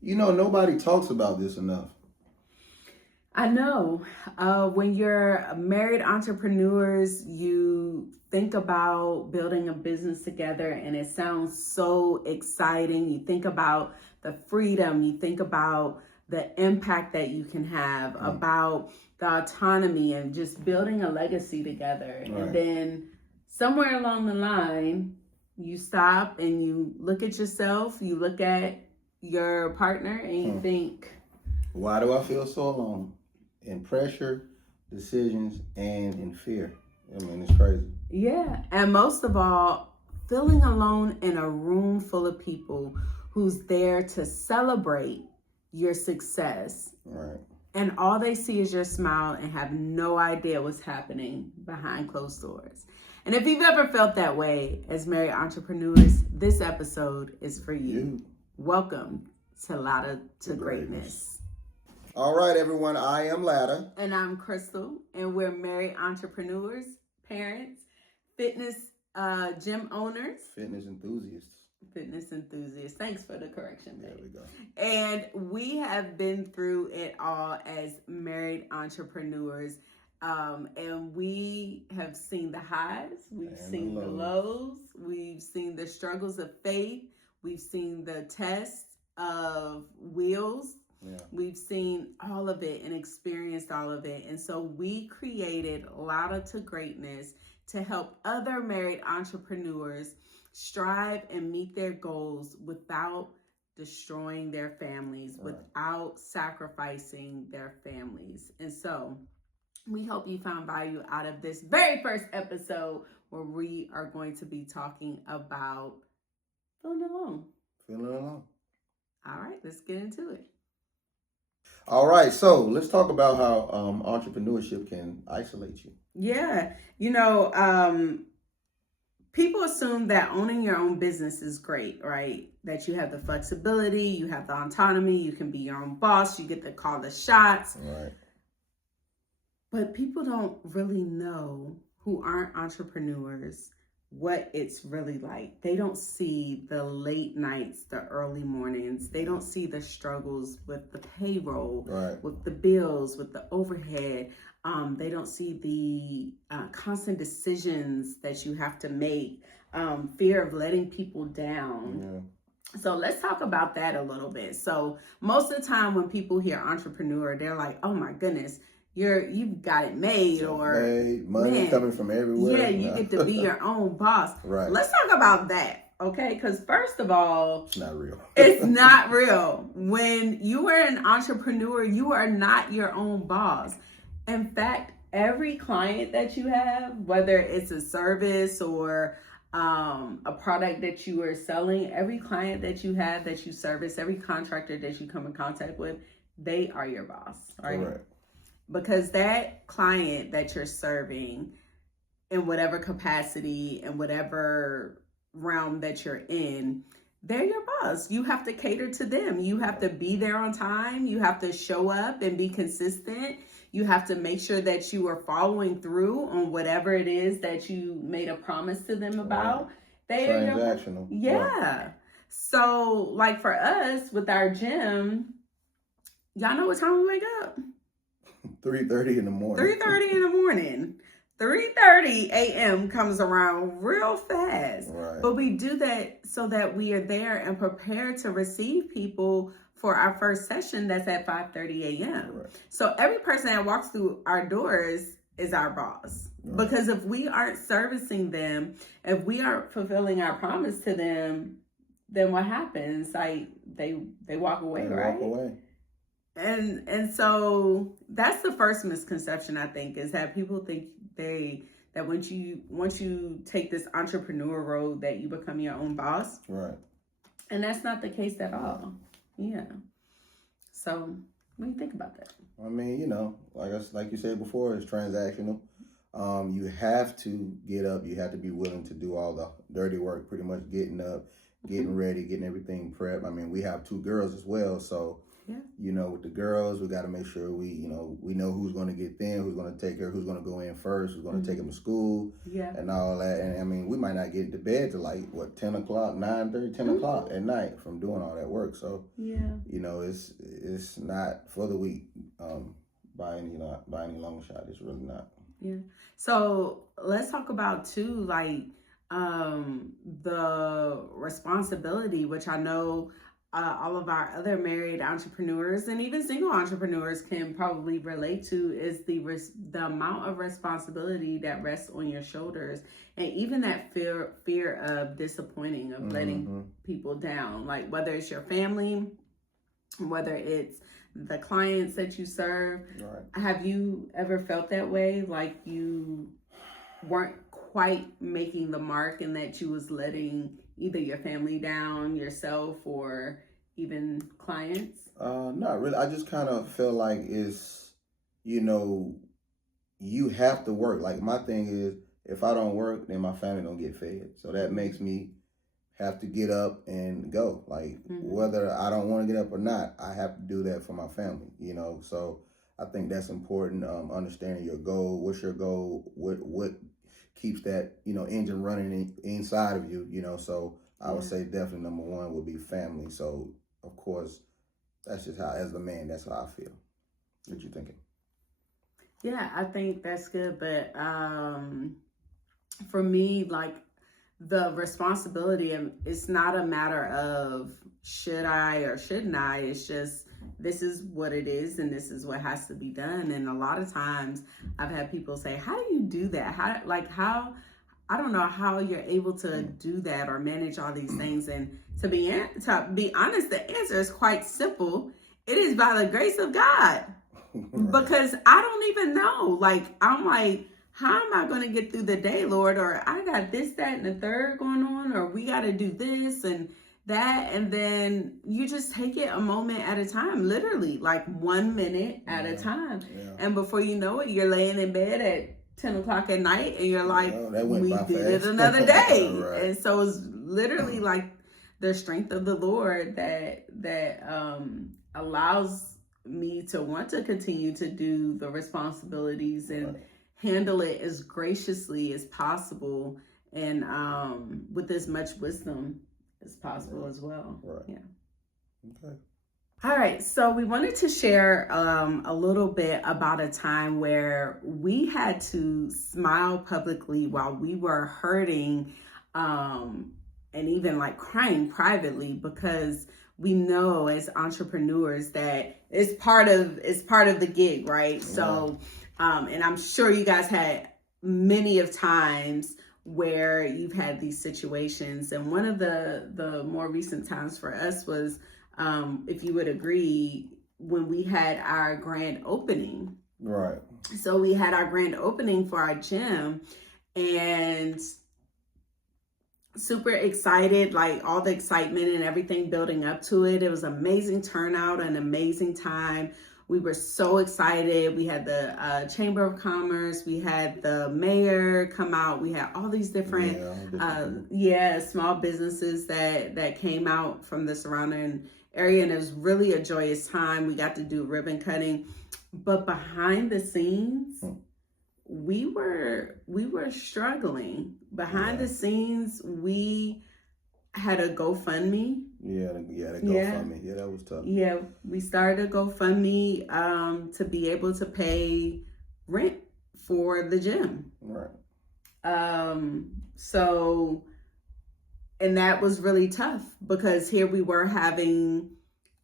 Nobody talks about this enough. I know. When you're married entrepreneurs, you think about building a business together and it sounds so exciting. You think about the freedom, you think about the impact that you can have, about the autonomy and just building a legacy together. Right. And then somewhere along the line, you stop and you look at yourself, you look at your partner, and you think, why do I feel so alone? In pressure, decisions, and in fear. I mean, it's crazy. Yeah, and most of all, feeling alone in a room full of people who's there to celebrate your success. Right. And all they see is your smile and have no idea what's happening behind closed doors. And if you've ever felt that way as married entrepreneurs, this episode is for you. Welcome to Ladder to Greatness. All right, everyone. I am Ladder. And I'm Crystal. And we're married entrepreneurs, parents, fitness gym owners. Fitness enthusiasts. Thanks for the correction, babe. There we go. And we have been through it all as married entrepreneurs. And we have seen the highs. We've seen the lows. We've seen the struggles of faith. We've seen the tests of wills. Yeah. We've seen all of it and experienced all of it. And so we created Ladder to Greatness to help other married entrepreneurs strive and meet their goals without destroying their families, without sacrificing their families. And so we hope you found value out of this very first episode where we are going to be talking about feeling alone. All right, let's get into it. All right, so let's talk about how entrepreneurship can isolate you. Yeah, people assume that owning your own business is great, right? That you have the flexibility, you have the autonomy, you can be your own boss, you get to call the shots. Right. But people don't really know, who aren't entrepreneurs, what it's really like. They don't see the late nights, the early mornings. They don't see the struggles with the payroll, with the bills, with the overhead. They don't see the constant decisions that you have to make, fear of letting people down. Yeah. So let's talk about that a little bit. So most of the time when people hear entrepreneur, they're like, oh my goodness, you've got it made, or money coming from everywhere. Yeah, you get to be your own boss. Right. Let's talk about that, okay? Because first of all, it's not real. It's not real. When you are an entrepreneur, you are not your own boss. In fact, every client that you have, whether it's a service or a product that you are selling, every client that you have that you service, every contractor that you come in contact with, they are your boss, right? Correct. Because that client that you're serving, in whatever capacity and whatever realm that you're in, they're your boss. You have to cater to them. You have to be there on time. You have to show up and be consistent. You have to make sure that you are following through on whatever it is that you made a promise to them about. They are transactional. Yeah. Right. So like for us with our gym, y'all know what time we wake up? 3:30 in the morning. 3:30 in the morning. 3:30 a.m. comes around real fast. Right. But we do that so that we are there and prepared to receive people for our first session that's at 5:30 a.m. Right. So every person that walks through our doors is our boss. Right. Because if we aren't servicing them, if we aren't fulfilling our promise to them, then what happens? Like they walk away, right? Walk away. And so that's the first misconception, I think, is that people think that once you take this entrepreneur road that you become your own boss. Right. And that's not the case at all. Yeah. So what do you think about that? I mean, like you said before, it's transactional. You have to get up. You have to be willing to do all the dirty work, pretty much getting up, getting ready, getting everything prepped. I mean, we have 2 girls as well, so Yeah. You know, with the girls, we got to make sure we know who's going to get them, who's going to take her, who's going to go in first, who's going to take them to school, Yeah. and all that. And I mean, we might not get to bed till like 10 o'clock, 9:30, 10 o'clock at night from doing all that work. So yeah, you know, it's not for the weak by any long shot. It's really not. Yeah. So let's talk about too, like the responsibility, which I know all of our other married entrepreneurs and even single entrepreneurs can probably relate to, is the amount of responsibility that rests on your shoulders, and even that fear of disappointing, of letting people down, like whether it's your family, whether it's the clients that you serve. Right. Have you ever felt that way, like you weren't quite making the mark and that you was letting either your family down, yourself, or even clients? Not really. I just kind of feel like it's, you have to work. Like my thing is, if I don't work, then my family don't get fed. So that makes me have to get up and go. Like whether I don't want to get up or not, I have to do that for my family, So I think that's important. Understanding your goal. What's your goal? What keeps that, engine running inside of you, So I would say definitely number one would be family. So of course, that's just how, as a man, that's how I feel. What you thinking? Yeah, I think that's good. But for me, like, the responsibility, it's not a matter of should I or shouldn't I. It's just, this is what it is and this is what has to be done. And a lot of times I've had people say, how do you do that? How I don't know how you're able to do that or manage all these things. And to be honest, the answer is quite simple. It is by the grace of God. Because I don't even know. I'm like, how am I going to get through the day, Lord? Or I got this, that, and the third going on, or we got to do this and that. And then you just take it a moment at a time, literally, like 1 minute at a time. Yeah. And before you know it, you're laying in bed at 10 o'clock at night and you're like, we did it another day. Right. And so it's literally like the strength of the Lord that allows me to want to continue to do the responsibilities and handle it as graciously as possible and with as much wisdom as possible as well. Right. Yeah. Okay. All right. So we wanted to share a little bit about a time where we had to smile publicly while we were hurting and even like crying privately, because we know as entrepreneurs that it's part of the gig, right? So, and I'm sure you guys had many of times where you've had these situations. And one of the more recent times for us was, if you would agree, when we had our grand opening. Right. So we had our grand opening for our gym, and super excited, like all the excitement and everything building up to it. It was amazing turnout, an amazing time. We were so excited. We had the Chamber of Commerce. We had the mayor come out. We had all these different, small businesses that came out from the surrounding area. And it was really a joyous time. We got to do ribbon cutting. But behind the scenes, we were struggling. Behind the scenes, we had a GoFundMe. The GoFundMe. Yeah, that was tough. Yeah, we started a GoFundMe to be able to pay rent for the gym. Right. So, and that was really tough because here we were having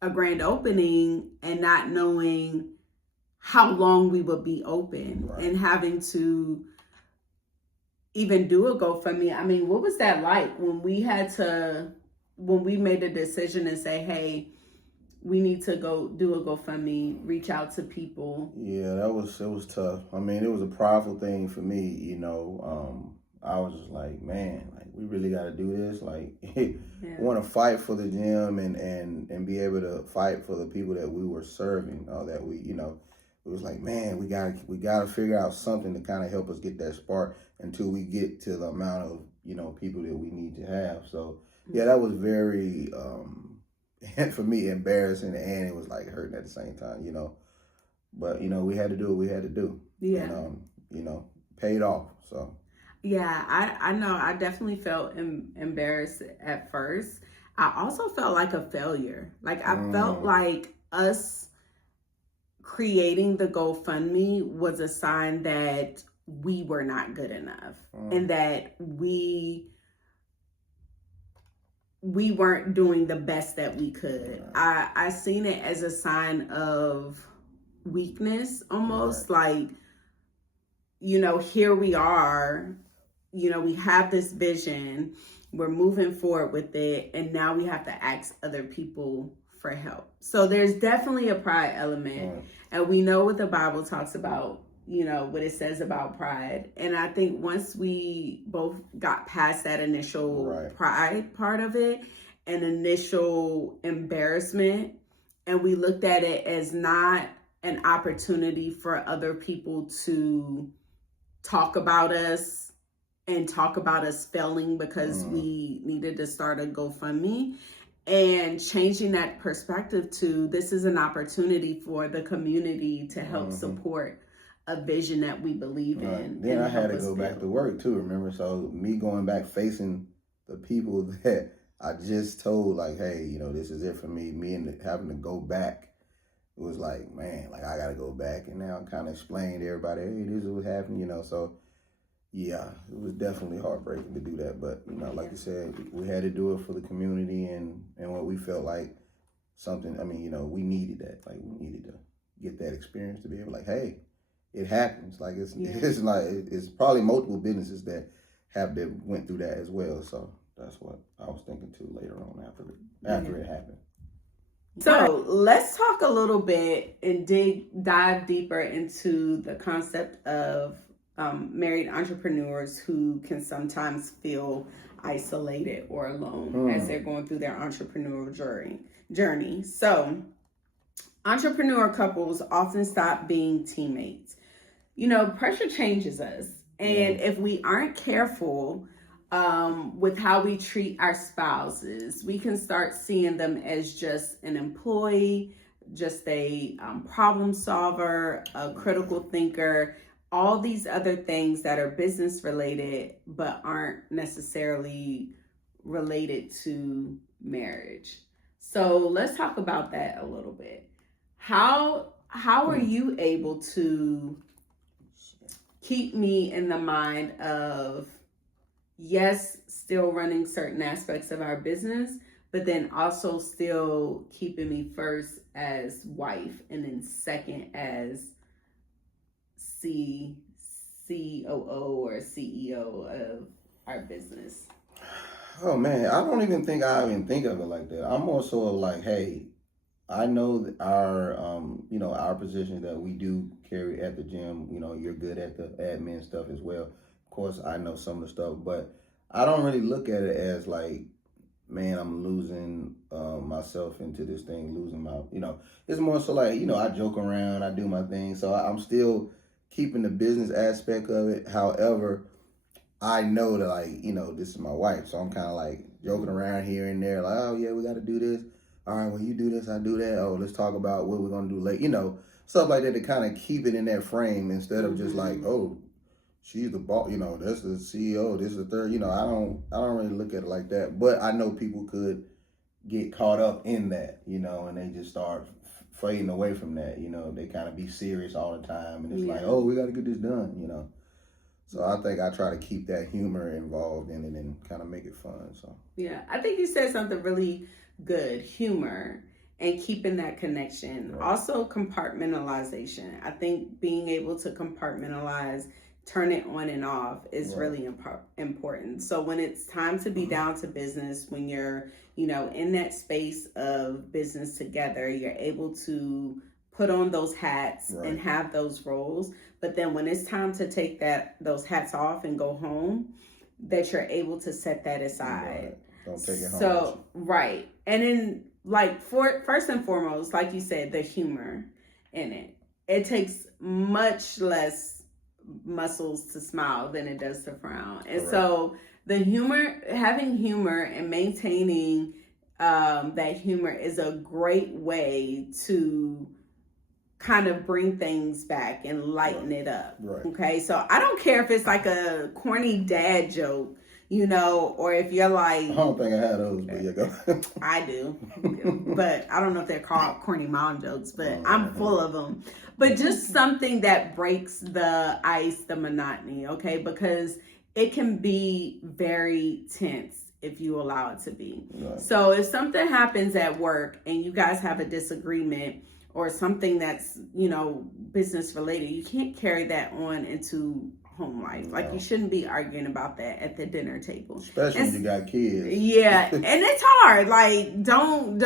a grand opening and not knowing how long we would be open, and having to even do a GoFundMe. I mean, what was that like when we made a decision and say, hey, we need to go do a GoFundMe, reach out to people? Yeah, it was tough. I mean, it was a prideful thing for me, I was just like, man, like we really got to do this. Like, want to fight for the gym and be able to fight for the people that we were serving, that we, it was like, man, we gotta figure out something to kind of help us get that spark until we get to the amount of, people that we need to have. So yeah, that was very and for me, embarrassing, and it was like hurting at the same time, you know. But you know, we had to do what we had to do. Yeah. And you know, paid off. So yeah, I know I definitely felt embarrassed at first. I also felt like a failure. Like I felt like us creating the GoFundMe was a sign that we were not good enough and that we weren't doing the best that we could. I seen it as a sign of weakness, almost like, you know, here we are, you know, we have this vision, we're moving forward with it, and now we have to ask other people for help. So there's definitely a pride element, and we know what the Bible talks about, you know, what it says about pride. And I think once we both got past that initial pride part of it and initial embarrassment, and we looked at it as not an opportunity for other people to talk about us and talk about us failing because we needed to start a GoFundMe, and changing that perspective to this is an opportunity for the community to help support a vision that we believe in. Then I had to go back to work too, remember? So me going back facing the people that I just told, like, hey, you know, this is it for me. Me and having to go back, it was like, man, like I got to go back and now kind of explain to everybody, hey, this is what happened, you know. So yeah, it was definitely heartbreaking to do that. But, you know, like you said, we had to do it for the community and what we felt like something, I mean, you know, we needed that. Like, we needed to get that experience to be able, like, hey, it happens. Like, it's like, it's probably multiple businesses that went through that as well. So that's what I was thinking too later on after it happened. So let's talk a little bit and dive deeper into the concept of married entrepreneurs who can sometimes feel isolated or alone as they're going through their entrepreneurial journey. So entrepreneur couples often stop being teammates. You know, pressure changes us. And if we aren't careful with how we treat our spouses, we can start seeing them as just an employee, just a problem solver, a critical thinker, all these other things that are business related but aren't necessarily related to marriage. So let's talk about that a little bit. How are you able to keep me in the mind of, yes, still running certain aspects of our business, but then also still keeping me first as wife and then second as COO or CEO of our business? Oh man, I don't even think I think of it like that. I'm more so like, hey, I know that our you know, our position that we do carry at the gym, you know, you're good at the admin stuff as well. Of course, I know some of the stuff, but I don't really look at it as like, man, I'm losing myself into this thing, losing my, you know, it's more so like, you know, I joke around, I do my thing. So I'm still keeping the business aspect of it. However, I know that, like, you know, this is my wife. So I'm kind of like joking around here and there, like, oh yeah, we got to do this. All right, well, you do this, I do that. Oh, let's talk about what we're going to do later. You know, stuff like that to kind of keep it in that frame instead of just like, oh, she's the boss, you know, that's the CEO, this is the third, you know, I don't really look at it like that. But I know people could get caught up in that, you know, and they just start fading away from that, you know, they kind of be serious all the time. And it's like, oh, we got to get this done, you know. So I think I try to keep that humor involved in it and kind of make it fun. So yeah, I think you said something really good, humor and keeping that connection. Right. Also compartmentalization. I think being able to compartmentalize, turn it on and off is really important. So when it's time to be down to business, when you're, you know, in that space of business together, you're able to put on those hats and have those roles. But then when it's time to take those hats off and go home, that you're able to set that aside. Don't take it home. So, and then, like, first and foremost, like you said, the humor in it. It takes much less muscles to smile than it does to frown. And so the humor, having humor and maintaining that humor is a great way to kind of bring things back and lighten it up. Right. Okay, so I don't care if it's like a corny dad joke, or if you're like, I don't think I had those, but yeah, go. I do, but I don't know if they're called corny mom jokes, but I'm full of them. But just something that breaks the ice, the monotony, okay? Because it can be very tense if you allow it to be. Right. So if something happens at work and you guys have a disagreement or something that's, business related, you can't carry that on into home life. Like, you shouldn't be arguing about that at the dinner table. Especially when you got kids. Yeah, and it's hard. Like, don't,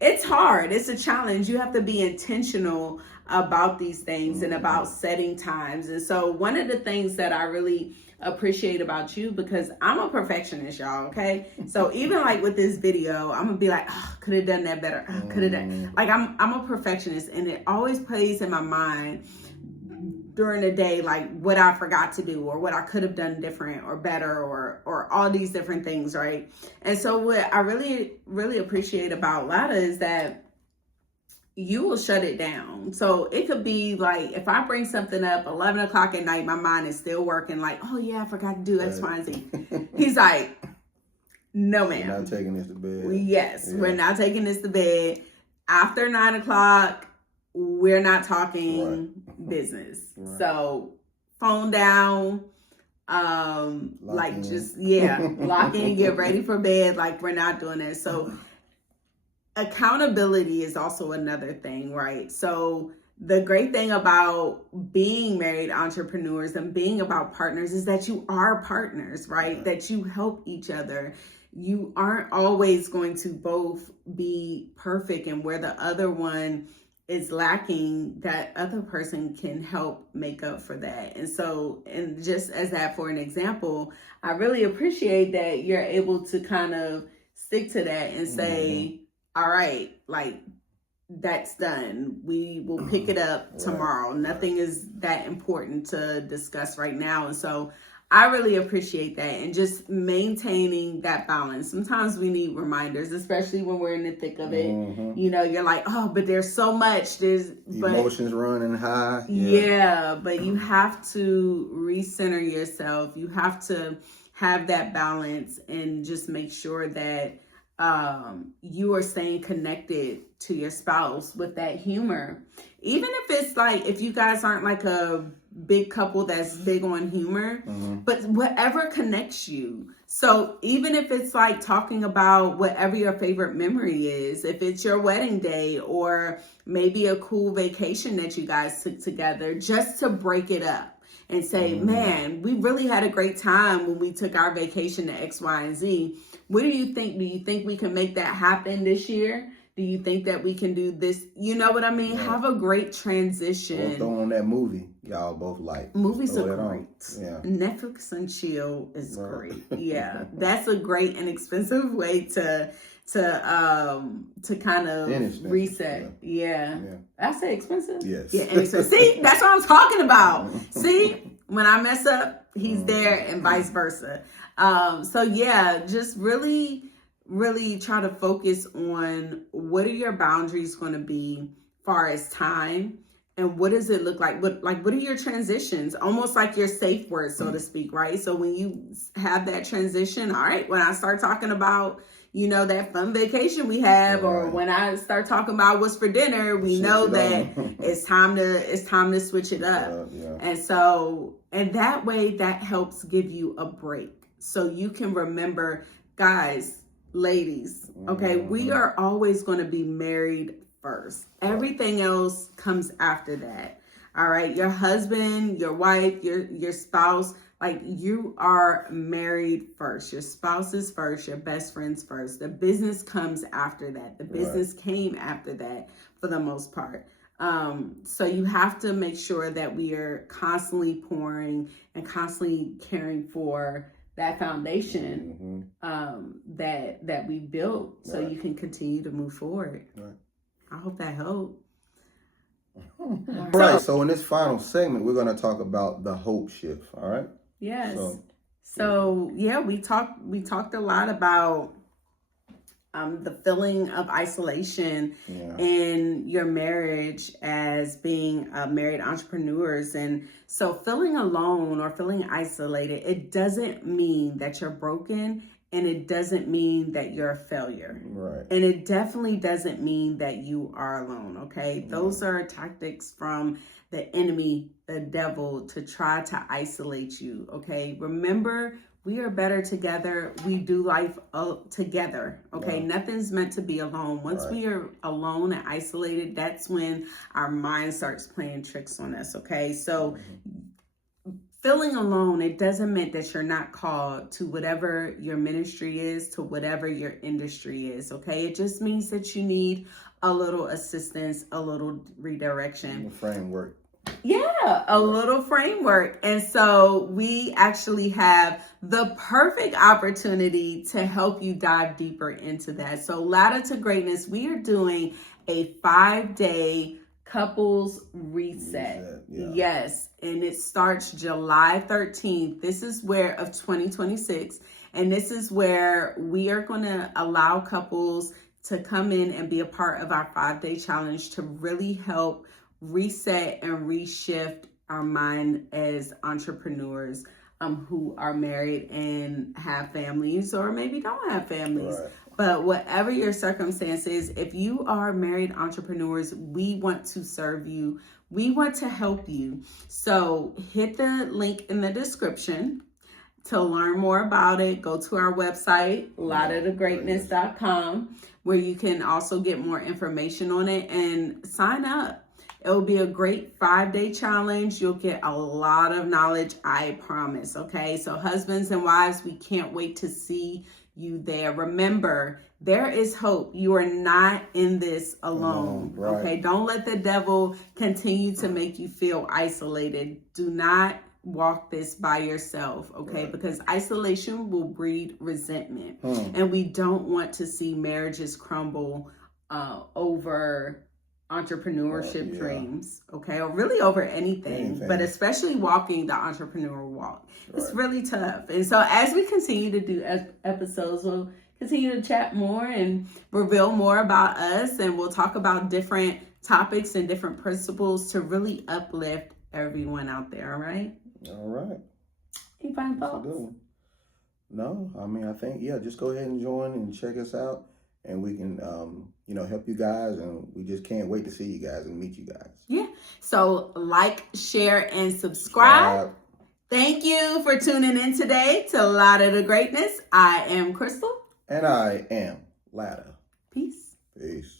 it's hard. It's a challenge. You have to be intentional about these things and about setting times. And so one of the things that I really appreciate about you, because I'm a perfectionist, y'all, okay? So even like with this video, I'm gonna be like, oh, could have done that better. Oh, could have done. Like, I'm a perfectionist, and it always plays in my mind during the day, like what I forgot to do or what I could have done different or better or all these different things, right? And so what I really, really appreciate about Lada is that you will shut it down. So it could be like, if I bring something up 11 o'clock at night, my mind is still working like, oh yeah, I forgot to do X, Y, and Z. He's like, no, ma'am. We're not taking this to bed. Yes, we're not taking this to bed. After 9 o'clock, we're not talking business. Right. So phone down, lock in, get ready for bed. Like, we're not doing that. So accountability is also another thing, right? So the great thing about being married entrepreneurs and being about partners is that you are partners, right? That you help each other. You aren't always going to both be perfect, and where the other one is lacking, that other person can help make up for that. And so, and just as that for an example, I really appreciate that you're able to kind of stick to that and say, all right, like, that's done. We will pick it up tomorrow. Nothing is that important to discuss right now. And so I really appreciate that, and just maintaining that balance. Sometimes we need reminders, especially when we're in the thick of it. You're like, oh, but there's so much. Emotions running high. Yeah, but you have to recenter yourself. You have to have that balance and just make sure that you are staying connected to your spouse with that humor. Even if it's like, if you guys aren't like a big couple that's big on humor, but whatever connects you. So even if it's like talking about whatever your favorite memory is, if it's your wedding day or maybe a cool vacation that you guys took together, just to break it up and say, man, we really had a great time when we took our vacation to X, Y, and Z. What do you think? Do you think we can make that happen this year? Do you think that we can do this? You know what I mean? Yeah. Have a great transition. Throw on that movie y'all both like. Movies are great. Yeah. Netflix and chill is great. Yeah, that's a great and expensive way to kind of reset. Yeah. I say expensive. Yes. Yeah, inexpensive. See, that's what I'm talking about. See, when I mess up, he's there, and vice versa. So yeah, just really try to focus on what are your boundaries going to be far as time, and what does it look like? What are your transitions? Almost like your safe words, so to speak, right? So when you have that transition, all right, when I start talking about, that fun vacation we have, or when I start talking about what's for dinner, we know that it's time to switch it up. And so, and that way that helps give you a break. So you can remember, guys, ladies, okay, we are always going to be married first. Everything else comes after that. All right. Your husband, your wife, your spouse, like, you are married first. Your spouse is first, your best friends first. The business comes after that. The business came after that for the most part. So you have to make sure that we are constantly pouring and constantly caring for that foundation that we built, so you can continue to move forward. I hope that helped. Right. So in this final segment, we're going to talk about the hope shift. All right. Yes. So So yeah, we talked a lot about the feeling of isolation in your marriage as being married entrepreneurs. And so feeling alone or feeling isolated, it doesn't mean that you're broken, and it doesn't mean that you're a failure. Right. And it definitely doesn't mean that you are alone, okay? Those are tactics from the enemy, the devil, to try to isolate you, okay? Remember, we are better together. We do life together, okay? Yeah. Nothing's meant to be alone. Once we are alone and isolated, that's when our mind starts playing tricks on us, okay? So feeling alone, it doesn't mean that you're not called to whatever your ministry is, to whatever your industry is, okay? It just means that you need a little assistance, a little redirection. Framework. Yeah, a little framework. And so we actually have the perfect opportunity to help you dive deeper into that. So Ladder to Greatness, we are doing a 5-day couples reset. Yes. And it starts July 13th. This is where of 2026. And this is where we are going to allow couples to come in and be a part of our 5-day challenge to really help reset and reshift our mind as entrepreneurs who are married and have families, or maybe don't have families. Right. But whatever your circumstances, if you are married entrepreneurs, we want to serve you. We want to help you. So hit the link in the description to learn more about it. Go to our website, laddertogreatness.com, where you can also get more information on it and sign up. It will be a great 5-day challenge. You'll get a lot of knowledge, I promise, okay? So husbands and wives, we can't wait to see you there. Remember, there is hope. You are not in this alone, right. Okay? Don't let the devil continue to make you feel isolated. Do not walk this by yourself, okay? Right. Because isolation will breed resentment. And we don't want to see marriages crumble over entrepreneurship dreams, okay, or really over anything, but especially walking the entrepreneur walk. It's really tough. And so as we continue to do episodes, we'll continue to chat more and reveal more about us, and we'll talk about different topics and different principles to really uplift everyone out there. All right. Any final thoughts? No, I mean, I think, just go ahead and join and check us out. And we can, help you guys. And we just can't wait to see you guys and meet you guys. Yeah. So like, share, and subscribe. Thank you for tuning in today to Ladder to Greatness. I am Crystal. And I am Ladder. Peace. Peace.